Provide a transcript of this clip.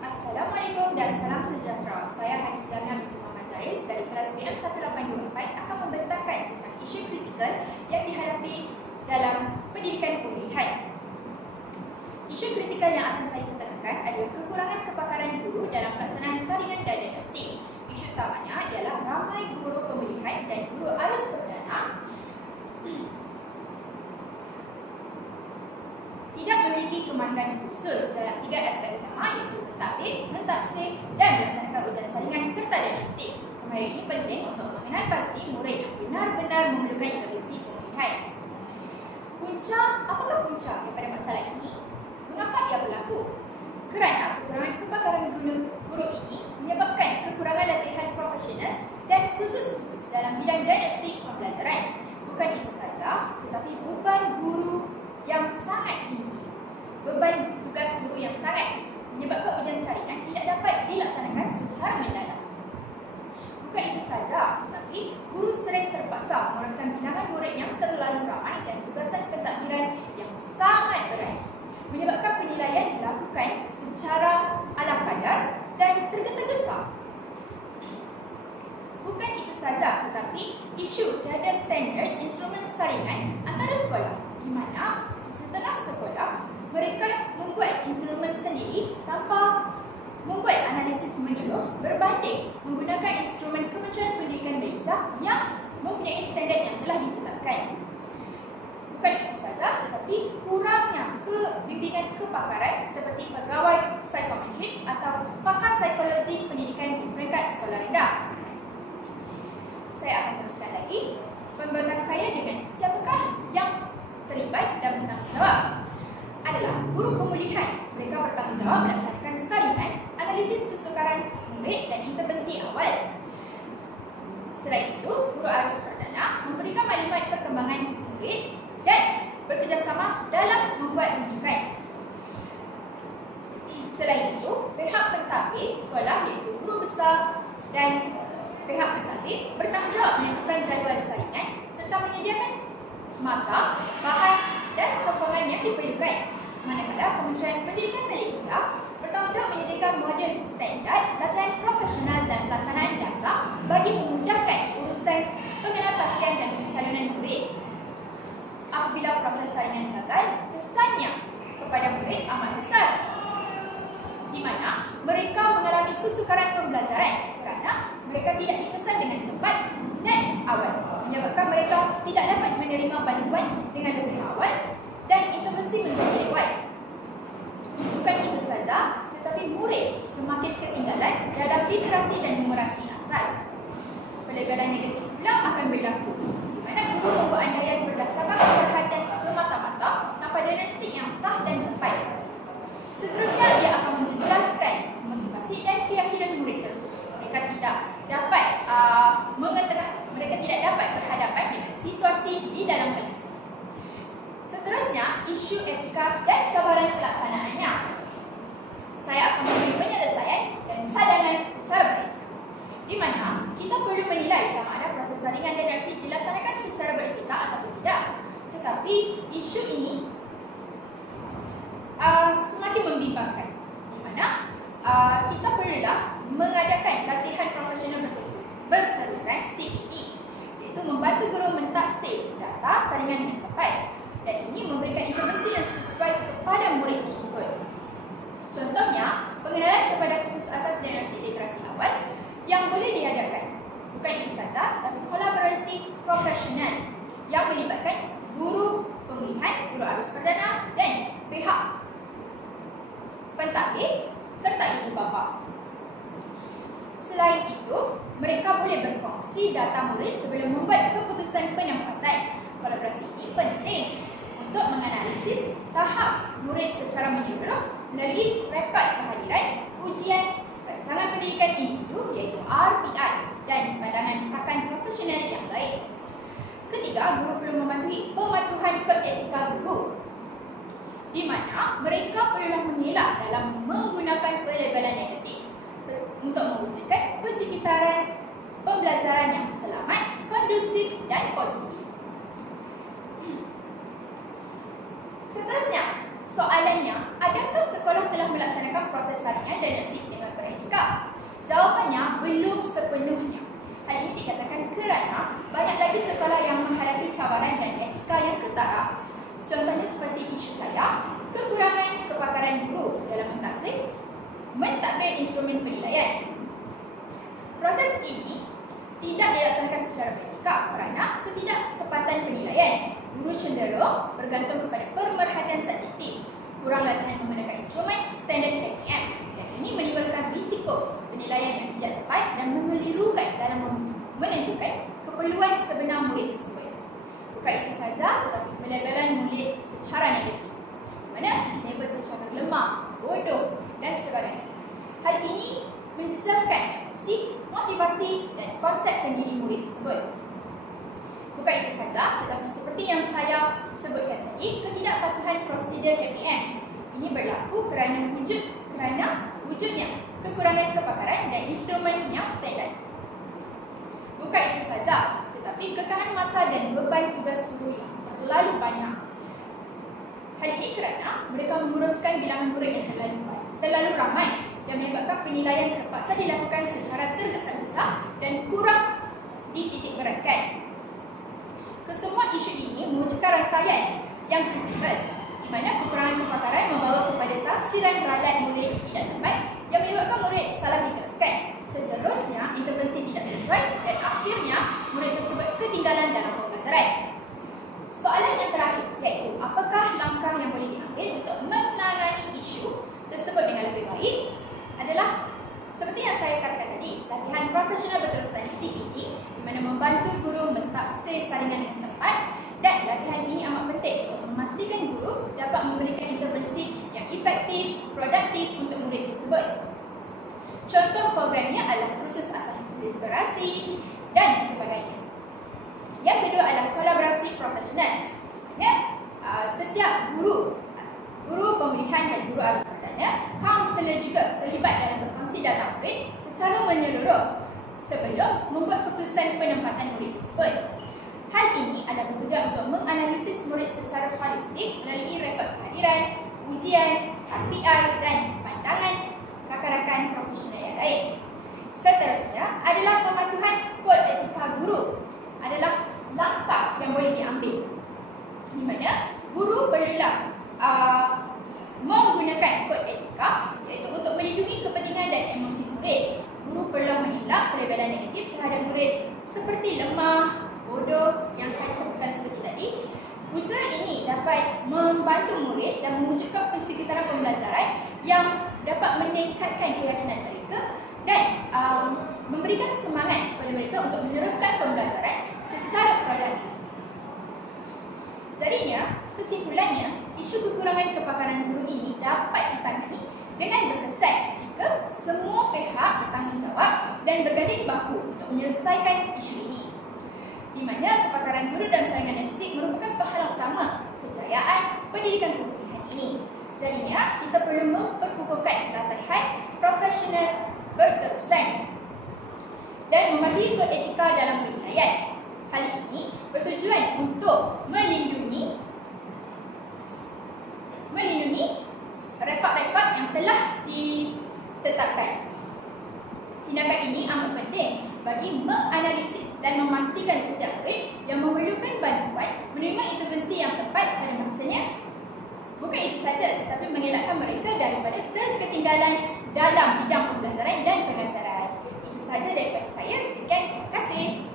Assalamualaikum dan salam sejahtera. Saya Haris Darhan binti Muhammad Jais dari kelas BM 1824 akan membentangkan tentang isu kritikal yang dihadapi dalam pendidikan pemulihan. Isu kritikal yang akan saya ketengahkan adalah kekurangan kepakaran guru dalam pelaksanaan saringan dan diagnostik. Isu utamanya ialah ramai guru pemulihan dan guru arus perdana tidak memiliki kemahiran khusus dalam 3 aspek utama, iaitu mentadbir, mentaksir dan melaksanakan ujian saringan serta diagnostik. Kemahiran ini penting untuk mengenal pasti murid yang benar-benar memerlukan intervensi pemulihan. Apakah punca daripada masalah ini? Mengapa ia berlaku? Kerana kekurangan kepakaran guru ini menyebabkan kekurangan latihan profesional dan khusus dalam bidang diagnostik pembelajaran. Bukan itu saja, tetapi beban guru yang sangat tinggi. Beban tugas guru yang sangat tinggi menyebabkan ujian saringan tidak dapat dilaksanakan secara mendalam. Bukan itu saja, tetapi guru sering terpaksa menguruskan bilangan murid yang terlalu ramai dan tugasan pentadbiran yang sangat berat, menyebabkan penilaian dilakukan secara ala kadar dan tergesa-gesa. Bukan itu saja, tetapi isu tiada standard instrumen saringan antara sekolah, di mana sesetengah sekolah mereka membuat instrumen sendiri tanpa membuat analisis menyeluruh berbanding menggunakan instrumen Kementerian Pendidikan dan Ihsan yang mempunyai standard yang telah ditetapkan. Bukan itu saja, tetapi kurangnya bimbingan kepakaran seperti pegawai psikometrik atau pakar psikologi pendidikan di peringkat sekolah rendah. Saya akan teruskan lagi pembentang saya dengan siapakah yang terlibat dan bertanggungjawab. Adalah guru pemulihan. Mereka bertanggungjawab melaksanakan saringan, analisis kesukaran murid dan intervensi awal. Selain itu, guru arus perdana memberikan maklumat perkembangan murid dan bekerjasama dalam membuat rujukan. Selain itu, pihak pentadbir sekolah iaitu guru besar dan pihak pentadbir bertanggungjawab menentukan jadual saringan serta menyediakan masa, bahan dan sokongan yang diperlukan. Manakala Kementerian Pendidikan Malaysia bertanggungjawab menyediakan model standard latihan profesional dan pelaksanaan dasar bagi memudahkan urusan pengenalpastian dan pencalonan murid. Apabila proses saringan gagal, kesannya kepada murid amat besar, di mana mereka mengalami kesukaran pembelajaran kerana mereka tidak dikesan dengan tepat dan awal, menyebabkan mereka tidak dapat menerima bantuan dengan lebih awal dan intervensi menjadi lewat. Bukan itu saja, tetapi murid semakin ketinggalan dalam literasi dan numerasi asas. Pelabelan negatif pula akan berlaku, di mana guru membuat andaian berdasarkan perhatian semata-mata tanpa diagnostik yang sah dan tepat. Seterusnya, ia akan menjejaskan motivasi dan keyakinan murid tersebut. Mereka tidak dapat berhadapan dengan situasi di dalam kelas. Seterusnya, isu etika dan cabaran pelaksanaannya. Saya akan memberi penyelesaian dan cadangan secara beretika, di mana kita perlu menilai sama ada proses saringan dan diagnostik dilaksanakan secara beretika atau tidak. Tetapi isu ini semakin membimbangkan, di mana kita perlulah mengadakan latihan profesional berterusan CPT, iaitu membantu guru mentaksir data saringan dengan tepat, dan ini memberikan informasi yang sesuai kepada murid tersebut. Contohnya, pengenalan kepada kursus asas diagnostik literasi awal yang boleh diadakan. Bukan itu saja, tetapi kolaborasi profesional yang melibatkan guru pemulihan, guru arus perdana dan pihak pentadbir serta ibu bapa. Selain itu, mereka boleh berkongsi data murid sebelum membuat keputusan penempatan. Kolaborasi ini penting untuk menganalisis tahap murid secara menyeluruh melalui rekod kehadiran, ujian, rancangan pendidikan individu iaitu RPI dan pandangan rakan profesional yang lain. Ketiga, guru perlu mematuhi pematuhan keetika guru, di mana mereka perlulah mengelak dalam menggunakan pelabelan negatif untuk mewujudkan persekitaran pembelajaran yang selamat, kondusif dan positif. Seterusnya, soalannya, adakah sekolah telah melaksanakan proses saringan dan aksi dengan beretika? Jawapannya, belum sepenuhnya. Hal ini dikatakan kerana banyak lagi sekolah yang menghadapi cabaran dan etika yang ketara. Contohnya seperti isu saya, kekurangan kepakaran guru dalam mentadbir instrumen penilaian. Proses ini tidak dilaksanakan secara beretika kerana ketidaktepatan penilaian. Guru cenderung bergantung kepada pemerhatian subjektif, kurang latihan menggunakan instrumen standard KPM, dan ini menimbulkan risiko penilaian yang tidak tepat dan mengelirukan dalam menentukan keperluan sebenar murid tersebut. Bukan itu saja, tetapi pelabelan murid secara negatif, mana dilabel secara lemah, bodoh dan sebagainya. Hal ini menjejaskan motivasi dan konsep pendiri murid tersebut. Bukan itu saja, tetapi seperti yang saya sebutkan tadi, ketidakpatuhan prosedur KPM ini berlaku kerana wujudnya kekurangan kepakaran dan instrumen yang standard. Bukan itu saja, tetapi kekalan masa dan beban tugas guru yang terlalu banyak. Hal ini kerana mereka menguruskan bilangan murid yang terlalu ramai dan menyebabkan penilaian terpaksa dilakukan secara tergesa-gesa dan kurang dititik beratkan. Kesemua isu ini mewujudkan rantaian yang kritikal, di mana kekurangan kepakaran membawa kepada tafsiran ralat murid tidak tepat yang menyebabkan murid salah dikelaskan. Seterusnya, intervensi tidak sesuai dan akhirnya murid tersebut ketinggalan dalam pembelajaran. Soalan yang terakhir iaitu, apakah langkah yang boleh diambil untuk menangani isu tersebut dengan lebih baik? Adalah seperti yang saya katakan tadi, latihan profesional berterusan CPD di mana membantu guru mentafsir saringan yang tepat, dan latihan ini amat penting untuk memastikan guru dapat memberikan intervensi yang efektif, produktif untuk murid tersebut. Contoh programnya adalah kursus asas literasi dan sebagainya. Yang kedua adalah kolaborasi profesional, di mana setiap guru pemilihan dan guru arus perdana, kaunselor juga terlibat dalam berkongsi data murid secara menyeluruh sebelum membuat keputusan penempatan murid tersebut. Hal ini adalah bertujuan untuk menganalisis murid secara holistik melalui rekod kehadiran, ujian, RPI dan pandangan rakan-rakan profesional yang lain. Seterusnya adalah pematuhan kod etika guru adalah langkah yang boleh diambil, di mana guru perlulah menggunakan kod etika iaitu untuk melindungi kepentingan dan emosi murid. Guru perlu mengelak pelabelan negatif terhadap murid seperti lemah, bodoh yang saya sebutkan seperti tadi. Usaha ini dapat membantu murid dan mewujudkan persekitaran pembelajaran yang dapat meningkatkan keyakinan mereka dan memberikan semangat kepada mereka untuk meneruskan pembelajaran secara produktif. Jadinya, kesimpulannya, isu kekurangan kepakaran guru ini dapat ditangani dengan berkesan jika semua pihak bertanggungjawab dan berganding bahu untuk menyelesaikan isu ini, di mana kepakaran guru dalam saringan akademik merupakan penghalang utama kejayaan pendidikan pemilihan ini. Jadinya, kita perlu memperkukuhkan latihan profesional berterusan dan mematuhi kod etika dalam penilaian. Hal ini bertujuan untuk melindungi rekod-rekod yang telah ditetapkan. Tindakan ini amat penting bagi menganalisis dan memastikan setiap murid yang memerlukan bantuan menerima intervensi yang tepat pada masanya. Bukan itu saja, tetapi mengelakkan mereka daripada terus ketinggalan dalam bidang pembelajaran dan pengajaran. Itu saja daripada saya. Sekian, terima kasih.